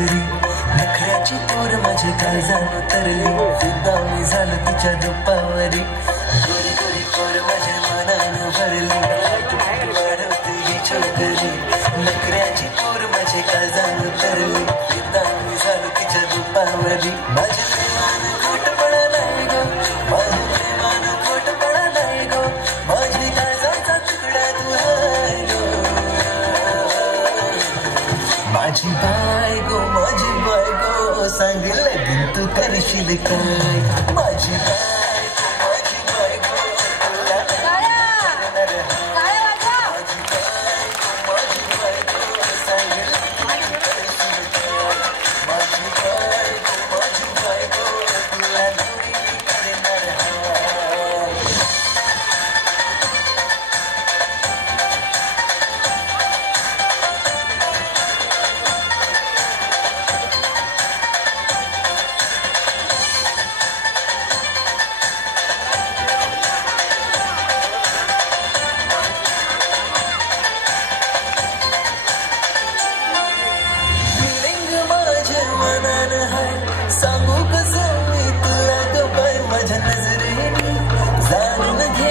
घरी नखऱ्याची तोर माझ्या काळजानं तरली फिदा मी झालं तिच्या रूपावरी गोरी गोरी तोर माझ्या मनानं भरली वाढवते ही छोकरी नखऱ्याची तोर माझ्या काळजानं तरली फिदा मी झालं तिच्या रूपावरी माझ्या प्रेमानं खोटपणा नाही गो माझ्या प्रेमानं खोटपणा नाही गो माझी काळजाचा तुकडा तू आहे गो माझी बायगो सांग लगीन तू करशील काय माझी बायगो तुला करणार माझी बायगो सांग लगीन करशील काय माझी बायगो तुला नवरी करणार सांगू कसं मी तुला ग बाय माझ्या नजरेने जाणून घे